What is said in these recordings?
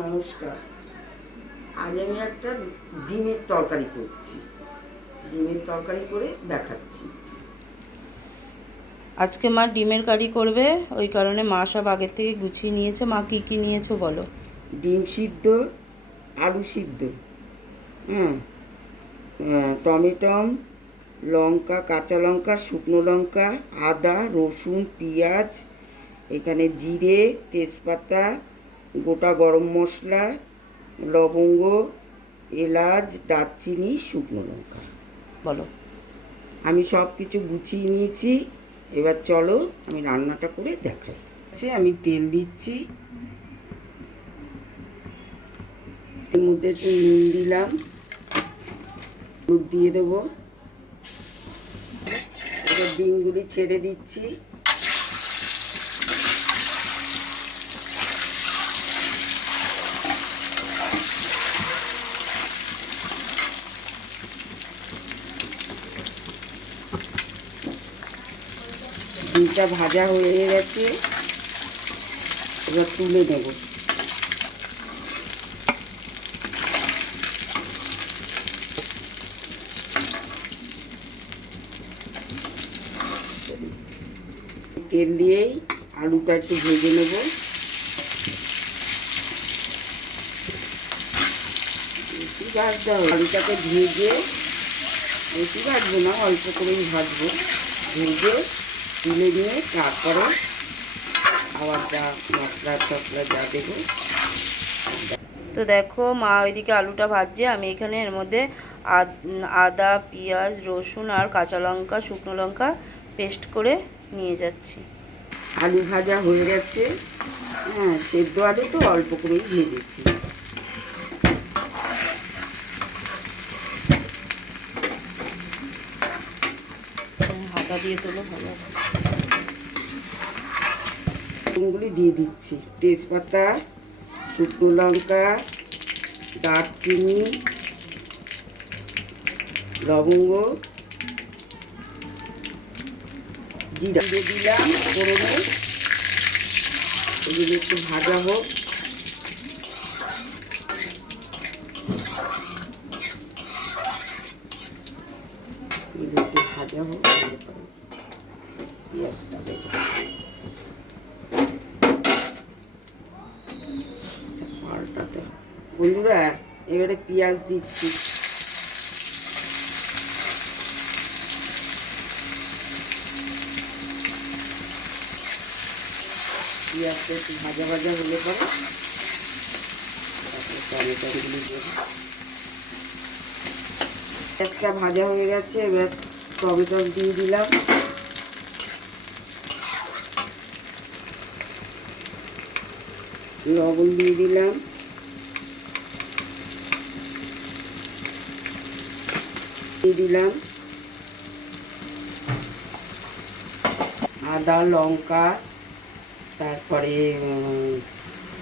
নমস্কার। আজ আমি একটা ডিমের তরকারি করছি। ডিমের তরকারি করে দেখাচ্ছি। আজকে মা ডিমের কারি করবে, ওই কারণে মা সব আগের থেকে গুছিয়ে নিয়েছে। মা কি কি নিয়েছো বলো। ডিম সিদ্ধ, আলু সিদ্ধ, হ্যাঁ, টমেটো, লঙ্কা, কাঁচা লঙ্কা, শুকনো লঙ্কা, আদা, রসুন, পেঁয়াজ, এখানে জিরে, তেজপাতা, গোটা গরম মশলা, লবঙ্গ, এলাচ, দারচিনি, শুকনো লঙ্কা। বলো। আমি সব কিছু গুছিয়ে নিয়েছি। এবার চলো আমি রান্নাটা করে দেখাই। আমি তেল দিচ্ছি, এর মধ্যে একটু নুন দিলাম, দুধ দিয়ে দেবো। এবার ডিমগুলি ছেড়ে দিচ্ছি। ডিমটা ভাজা হয়ে গেছে, এবার তুলে নেব। তেল দিয়েই আলুটা একটু ভেজে নেব। বেশি ভাজতে হবে, আলুটাকে ভেজে, বেশি ভাজবো না, অল্প করেই ভাজবো। ভেজে তুলে নিয়ে তারপরে আবার যা মশলা টশলা যা দেবো। তো দেখো মা ওইদিকে আলুটা ভাজছে, আমি এখানে এর মধ্যে আদা, পেঁয়াজ, রসুন আর কাঁচা লঙ্কা, শুকনো লঙ্কা পেস্ট করে নিয়ে যাচ্ছি। আলু ভাজা হয়ে গেছে, হ্যাঁ, সেদ্ধ আলু তো অল্প করেই ভেজেছি। হাতা দিয়ে তোলো ভালো। ডিমগুলি দিয়ে দিচ্ছি, তেজপাতা, শুকনো লঙ্কা, দারচিনি, লবঙ্গ, জিরা দিয়ে দিলাম ফোড়নে। এগুলো একটু ভাজা হোক। এগুলো একটু ভাজা হোক, পেঁয়াজটা দেবো, পাল্টাতে হবে। বন্ধুরা, এবারে পেঁয়াজ দিচ্ছি। পেঁয়াজটা একটু ভাজা ভাজা হলে পরে তারপরে টমেটোগুলি দেবো। পেঁয়াজটা ভাজা হয়ে গেছে, এবার টমেটো দিয়ে দিলাম। লবণ দিয়ে দিলাম, দিয়ে দিলাম আদা, লঙ্কা, তারপরে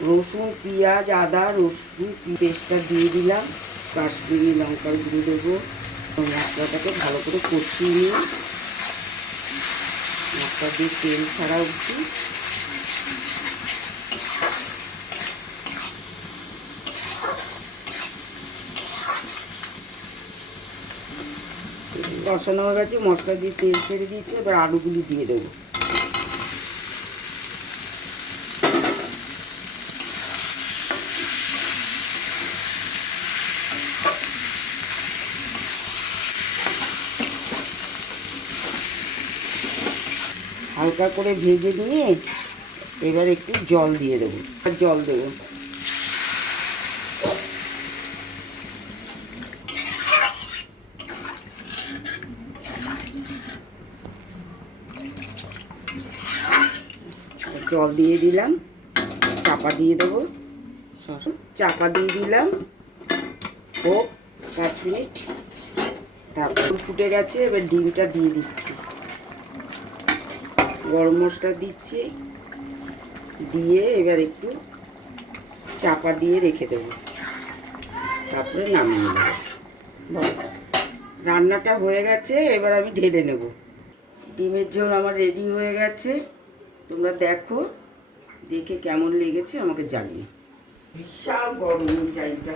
রসুন, পেঁয়াজ, আদা, রসুন পেস্টটা দিয়ে দিলাম। কাশ্মীরি লঙ্কার গুঁড়ো দেবো। মশলাটাকে ভালো করে কষিয়ে নিয়ে মশলা দিয়ে তেল ছাড়া উঠি। কষানো হয়ে গেছে, মশলা দিয়ে তেল ছেড়ে দিয়েছে, এবার আলুগুলি দিয়ে দেবো। হালকা করে ভেজে নিয়ে এবার একটু জল দিয়ে দেবো, আর জল দেবো। জল দিয়ে দিলাম, চাপা দিয়ে দেবো। চাপা দিয়ে দিলাম ও 5 মিনিট। তারপর ফুটে গেছে, এবার ডিমটা দিয়ে দিচ্ছি, গরম মশলা দিচ্ছি, দিয়ে এবার একটু চাপা দিয়ে রেখে দেবো, তারপরে নামিয়ে নেব। রান্নাটা হয়ে গেছে, এবার আমি ঢেলে নেব। ডিমের ঝোল আমার রেডি হয়ে গেছে। তোমরা দেখো, দেখে কেমন লেগেছে আমাকে জানিও। বিশাল গরম ওই টাইমটা।